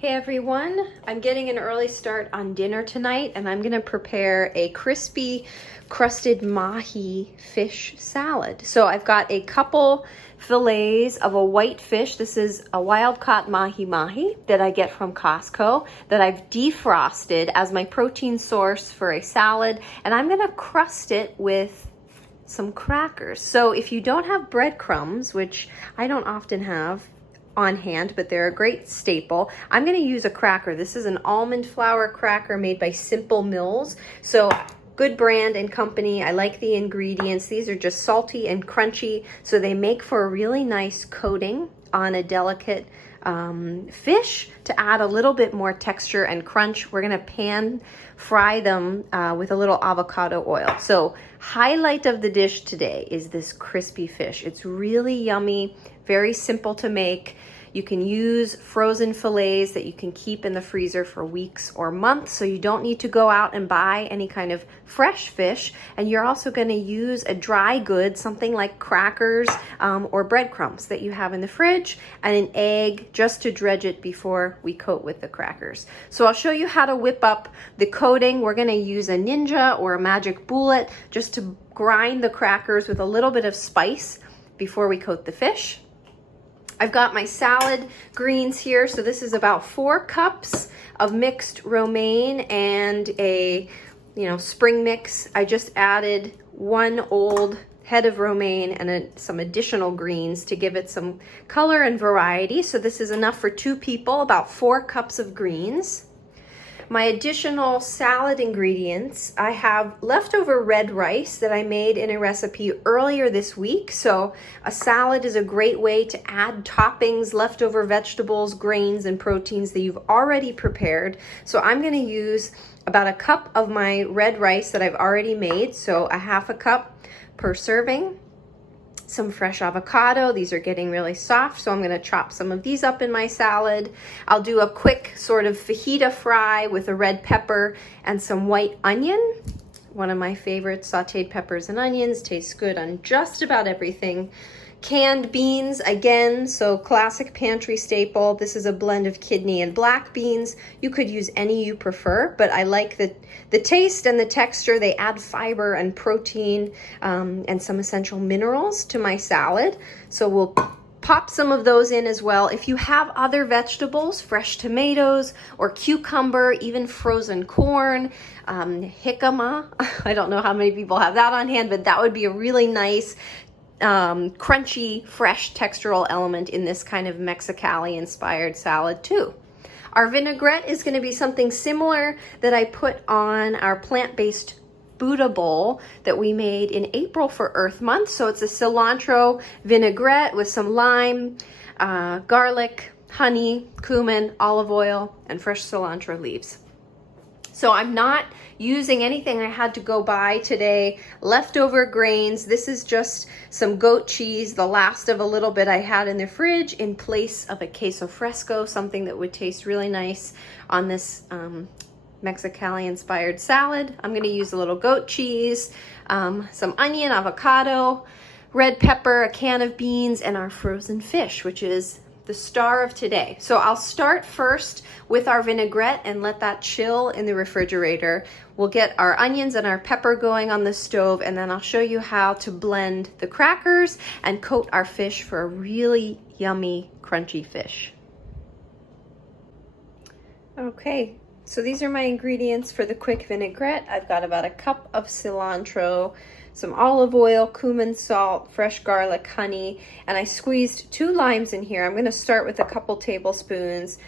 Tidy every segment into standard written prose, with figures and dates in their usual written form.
Hey everyone, I'm getting an early start on dinner tonight and I'm gonna prepare a crispy crusted mahi fish salad. So I've got a couple fillets of a white fish. This is a wild caught mahi that I get from Costco that I've defrosted as my protein source for a salad, and I'm gonna crust it with some crackers. So if you don't have breadcrumbs, which I don't often have on hand, but they're a great staple, I'm going to use a cracker. This is an almond flour cracker made by Simple Mills. So good brand and company. I like the ingredients. These are just salty and crunchy, so they make for a really nice coating on a delicate fish to add a little bit more texture and crunch. We're going to pan fry them with a little avocado oil. So highlight of the dish today is this crispy fish. It's really yummy, very simple to make. You can use frozen fillets that you can keep in the freezer for weeks or months, so you don't need to go out and buy any kind of fresh fish. And you're also going to use a dry good, something like crackers or breadcrumbs that you have in the fridge, and an egg just to dredge it before we coat with the crackers. So I'll show you how to whip up the coating. We're going to use a Ninja or a Magic Bullet just to grind the crackers with a little bit of spice before we coat the fish. I've got my salad greens here. So this is about 4 cups of mixed romaine and a spring mix. I just added 1 old head of romaine and some additional greens to give it some color and variety. So this is enough for 2 people, about 4 cups of greens. My additional salad ingredients, I have leftover red rice that I made in a recipe earlier this week. So a salad is a great way to add toppings, leftover vegetables, grains, and proteins that you've already prepared. So I'm going to use about 1 cup of my red rice that I've already made, so a 1/2 cup per serving. Some fresh avocado. These are getting really soft, so I'm going to chop some of these up in my salad. I'll do a quick sort of fajita fry with a red pepper and some white onion. One of my favorites, sauteed peppers and onions. Tastes good on just about everything. Canned beans, again, so classic pantry staple. This is a blend of kidney and black beans. You could use any you prefer, but I like the taste and the texture. They add fiber and protein and some essential minerals to my salad. So we'll pop some of those in as well. If you have other vegetables, fresh tomatoes or cucumber, even frozen corn, jicama, I don't know how many people have that on hand, but that would be a really nice crunchy, fresh textural element in this kind of Mexicali inspired salad too. Our vinaigrette is going to be something similar that I put on our plant-based Buddha bowl that we made in April for Earth Month. So it's a cilantro vinaigrette with some lime, garlic, honey, cumin, olive oil, and fresh cilantro leaves. So I'm not using anything I had to go buy today. Leftover grains. This is just some goat cheese, the last of a little bit I had in the fridge, in place of a queso fresco, something that would taste really nice on this Mexicali inspired salad. I'm going to use a little goat cheese, some onion, avocado, red pepper, a can of beans, and our frozen fish, which is the star of today. So I'll start first with our vinaigrette and let that chill in the refrigerator. We'll get our onions and our pepper going on the stove, and then I'll show you how to blend the crackers and coat our fish for a really yummy, crunchy fish. Okay, so these are my ingredients for the quick vinaigrette. I've got about 1 cup of cilantro, some olive oil, cumin, salt, fresh garlic, honey, and I squeezed 2 limes in here. I'm going to start with a couple tablespoons,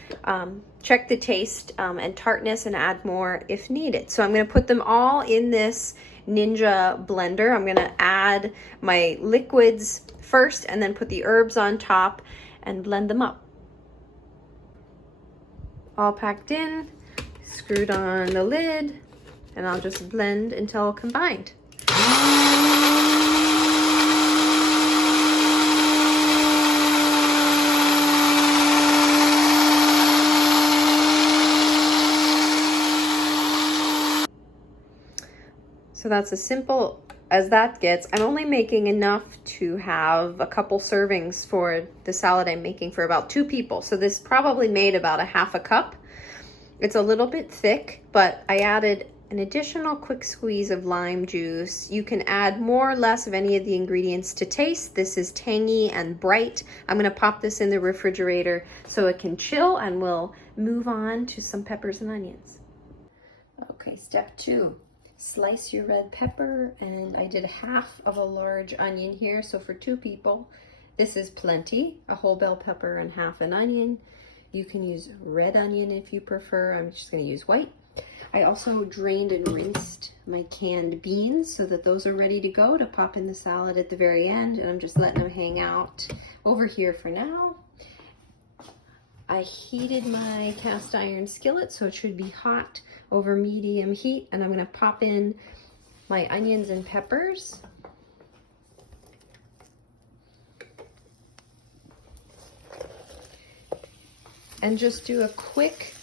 check the taste and tartness, and add more if needed. So I'm going to put them all in this Ninja blender. I'm going to add my liquids first and then put the herbs on top and blend them up. All packed in, screwed on the lid, and I'll just blend until combined. So that's a simple as that gets, I'm only making enough to have a couple servings for the salad I'm making for about 2 people. So this probably made about a half a cup. It's a little bit thick, but I added an additional quick squeeze of lime juice. You can add more or less of any of the ingredients to taste. This is tangy and bright. I'm gonna pop this in the refrigerator so it can chill, and we'll move on to some peppers and onions. Okay, step 2. Slice your red pepper, and I did half of a large onion here, so for 2 people this is plenty. A whole bell pepper and half an onion. You can use red onion if you prefer. I'm just going to use white. I also drained and rinsed my canned beans so that those are ready to go to pop in the salad at the very end, and I'm just letting them hang out over here for now. I heated my cast iron skillet, so it should be hot over medium heat, and I'm going to pop in my onions and peppers. And just do a quick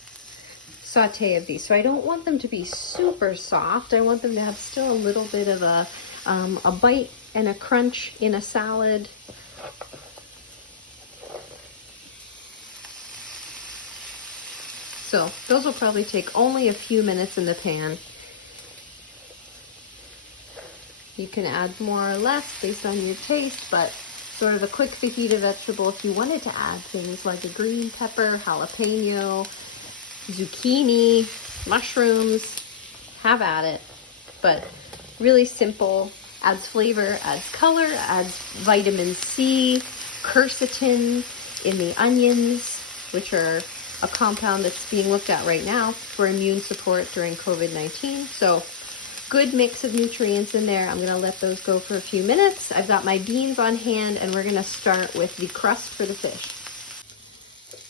saute of these. So I don't want them to be super soft. I want them to have still a little bit of a bite and a crunch in a salad. So those will probably take only a few minutes in the pan. You can add more or less based on your taste, but sort of a quick fajita vegetable. If you wanted to add things like a green pepper, jalapeno, zucchini, mushrooms, have at it. But really simple, adds flavor, adds color, adds vitamin C, quercetin in the onions, which are a compound that's being looked at right now for immune support during COVID-19. So good mix of nutrients in there. I'm gonna let those go for a few minutes. I've got my beans on hand, and we're gonna start with the crust for the fish.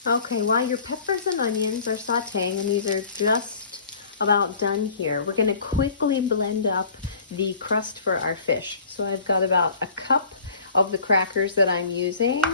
Okay, while your peppers and onions are sauteing, and these are just about done here, we're gonna quickly blend up the crust for our fish. So I've got about a cup of the crackers that I'm using,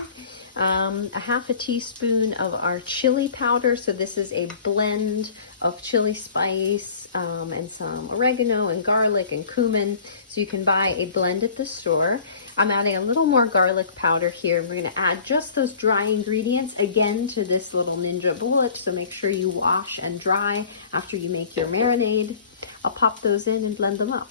a half a teaspoon of our chili powder. So this is a blend of chili spice and some oregano and garlic and cumin. So you can buy a blend at the store. I'm adding a little more garlic powder here. We're going to add just those dry ingredients again to this little ninja bullet. So make sure you wash and dry after you make your marinade. I'll pop those in and blend them up.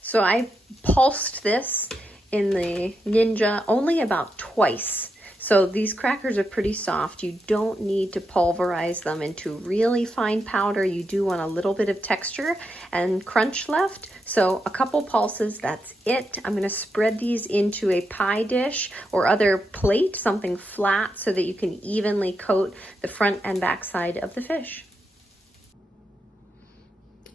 So I pulsed this in the Ninja only about twice. So these crackers are pretty soft. You don't need to pulverize them into really fine powder. You do want a little bit of texture and crunch left. So a couple pulses, that's it. I'm gonna spread these into a pie dish or other plate, something flat, so that you can evenly coat the front and back side of the fish.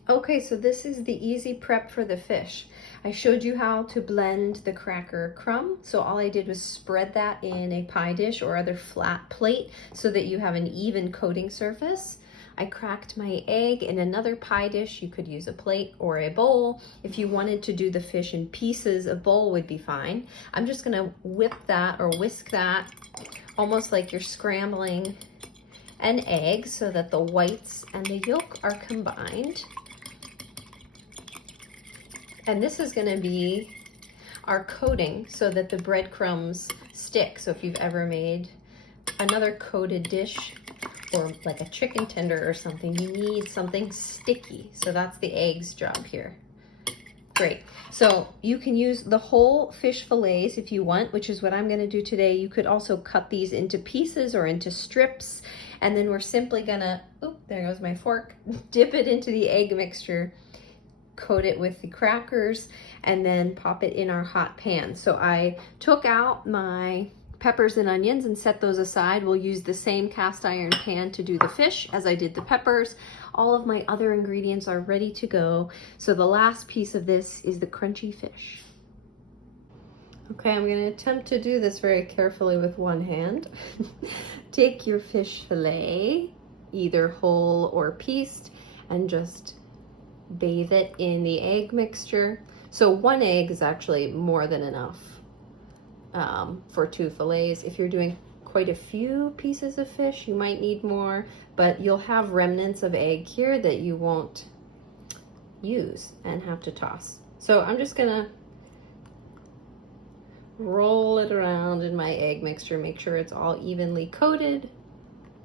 Okay, so this is the easy prep for the fish. I showed you how to blend the cracker crumb. So all I did was spread that in a pie dish or other flat plate so that you have an even coating surface. I cracked my egg in another pie dish. You could use a plate or a bowl. If you wanted to do the fish in pieces, a bowl would be fine. I'm just gonna whip that or whisk that almost like you're scrambling an egg so that the whites and the yolk are combined. And this is gonna be our coating so that the breadcrumbs stick. So if you've ever made another coated dish or like a chicken tender or something, you need something sticky. So that's the egg's job here. Great. So you can use the whole fish fillets if you want, which is what I'm gonna do today. You could also cut these into pieces or into strips. And then we're simply gonna, oop, there goes my fork, dip it into the egg mixture, coat it with the crackers, and then pop it in our hot pan. So I took out my peppers and onions and set those aside. We'll use the same cast iron pan to do the fish as I did the peppers. All of my other ingredients are ready to go. So the last piece of this is the crunchy fish. Okay, I'm gonna attempt to do this very carefully with one hand. Take your fish fillet, either whole or pieced, and just bathe it in the egg mixture. So one egg is actually more than enough for 2 fillets. If you're doing quite a few pieces of fish, you might need more, but you'll have remnants of egg here that you won't use and have to toss. So I'm just gonna roll it around in my egg mixture, make sure it's all evenly coated.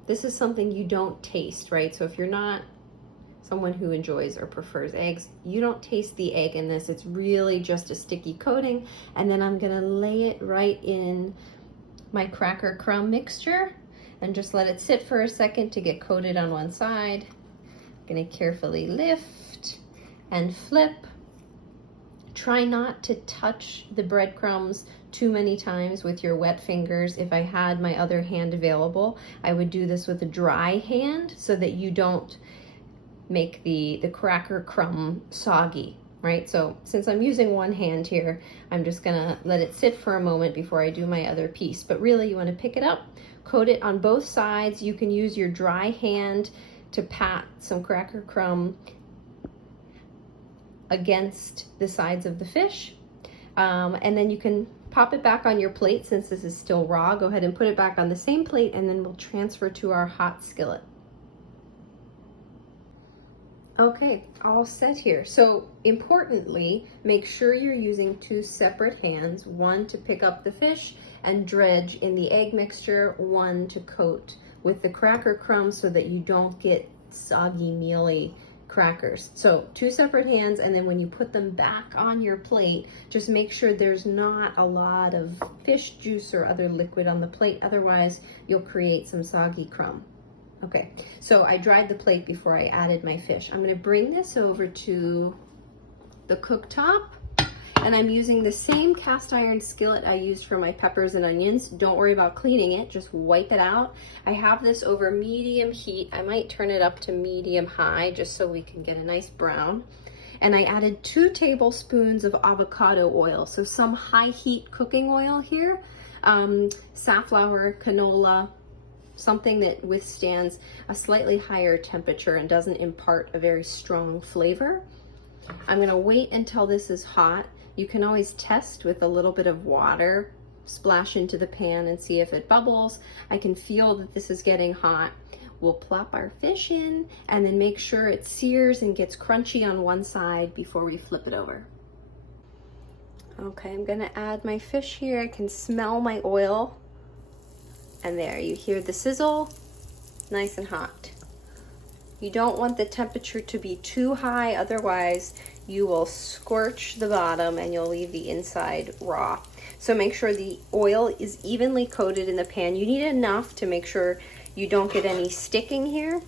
This is something you don't taste, right? So if you're not someone who enjoys or prefers eggs, you don't taste the egg in this. It's really just a sticky coating. And then I'm gonna lay it right in my cracker crumb mixture and just let it sit for a second to get coated on one side. I'm gonna carefully lift and flip. Try not to touch the breadcrumbs too many times with your wet fingers. If I had my other hand available, I would do this with a dry hand so that you don't make the cracker crumb soggy, right? So since I'm using one hand here, I'm just gonna let it sit for a moment before I do my other piece. But really, you wanna pick it up, coat it on both sides. You can use your dry hand to pat some cracker crumb against the sides of the fish. And then you can pop it back on your plate. Since this is still raw, go ahead and put it back on the same plate, and then we'll transfer to our hot skillet. Okay, all set here. So importantly, make sure you're using two separate hands, one to pick up the fish and dredge in the egg mixture, one to coat with the cracker crumbs so that you don't get soggy, mealy crackers. So two separate hands, and then when you put them back on your plate, just make sure there's not a lot of fish juice or other liquid on the plate, otherwise you'll create some soggy crumb. Okay, so I dried the plate before I added my fish. I'm gonna bring this over to the cooktop, and I'm using the same cast iron skillet I used for my peppers and onions. Don't worry about cleaning it, just wipe it out. I have this over medium heat. I might turn it up to medium high just so we can get a nice brown. And I added 2 tablespoons of avocado oil, so some high heat cooking oil here, safflower, canola, something that withstands a slightly higher temperature and doesn't impart a very strong flavor. I'm gonna wait until this is hot. You can always test with a little bit of water, splash into the pan and see if it bubbles. I can feel that this is getting hot. We'll plop our fish in and then make sure it sears and gets crunchy on one side before we flip it over. Okay, I'm gonna add my fish here. I can smell my oil. And there, you hear the sizzle, nice and hot. You don't want the temperature to be too high, otherwise you will scorch the bottom and you'll leave the inside raw. So make sure the oil is evenly coated in the pan. You need enough to make sure you don't get any sticking here.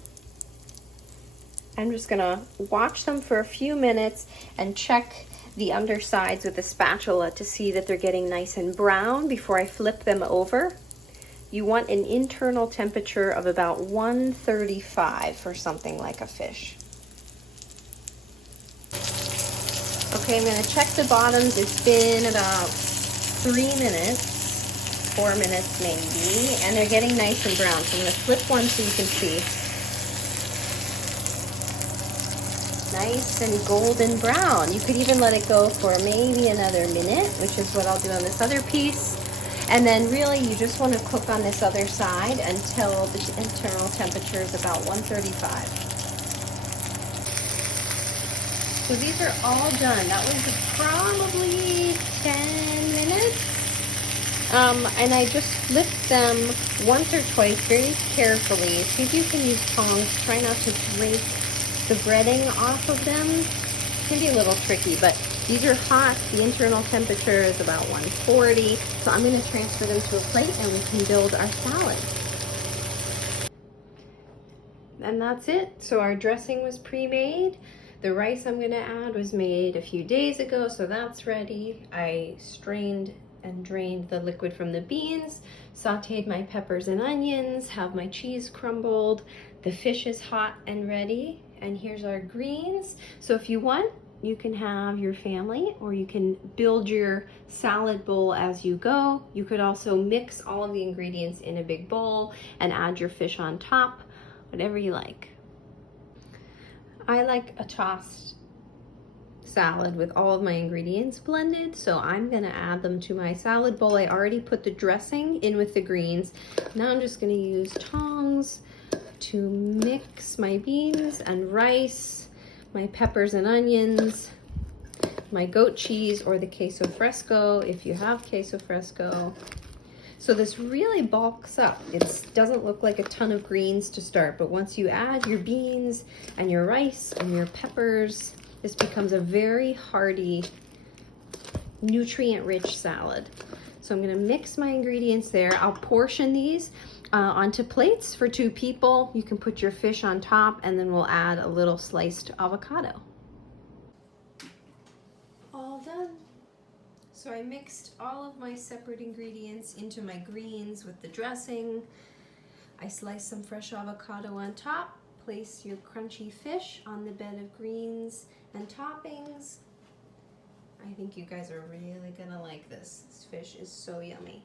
I'm just gonna watch them for a few minutes and check the undersides with a spatula to see that they're getting nice and brown before I flip them over. You want an internal temperature of about 135 for something like a fish. Okay, I'm gonna check the bottoms. It's been about 3 minutes, 4 minutes maybe, and they're getting nice and brown. So I'm gonna flip one so you can see. Nice and golden brown. You could even let it go for maybe another minute, which is what I'll do on this other piece. And then really you just want to cook on this other side until the internal temperature is about 135. So these are all done. That was probably 10 minutes. And I just flipped them once or twice very carefully. See if you can use tongs. Try not to break the breading off of them. It can be a little tricky, but these are hot. The internal temperature is about 140. So I'm going to transfer them to a plate and we can build our salad. And that's it. So our dressing was pre-made. The rice I'm going to add was made a few days ago, so that's ready. I strained and drained the liquid from the beans, sauteed my peppers and onions, have my cheese crumbled. The fish is hot and ready. And here's our greens. So if you want, you can have your family, or you can build your salad bowl as you go. You could also mix all of the ingredients in a big bowl and add your fish on top, whatever you like. I like a tossed salad with all of my ingredients blended, so I'm gonna add them to my salad bowl. I already put the dressing in with the greens. Now I'm just gonna use tongs to mix my beans and rice, my peppers and onions, my goat cheese or the queso fresco if you have queso fresco. So this really bulks up. It doesn't look like a ton of greens to start, but once you add your beans and your rice and your peppers, this becomes a very hearty, nutrient-rich salad. So I'm gonna mix my ingredients there. I'll portion these onto plates for 2 people. You can put your fish on top, and then we'll add a little sliced avocado. All done. So I mixed all of my separate ingredients into my greens with the dressing. I sliced some fresh avocado on top. Place your crunchy fish on the bed of greens and toppings. I think you guys are really gonna like this. This fish is so yummy.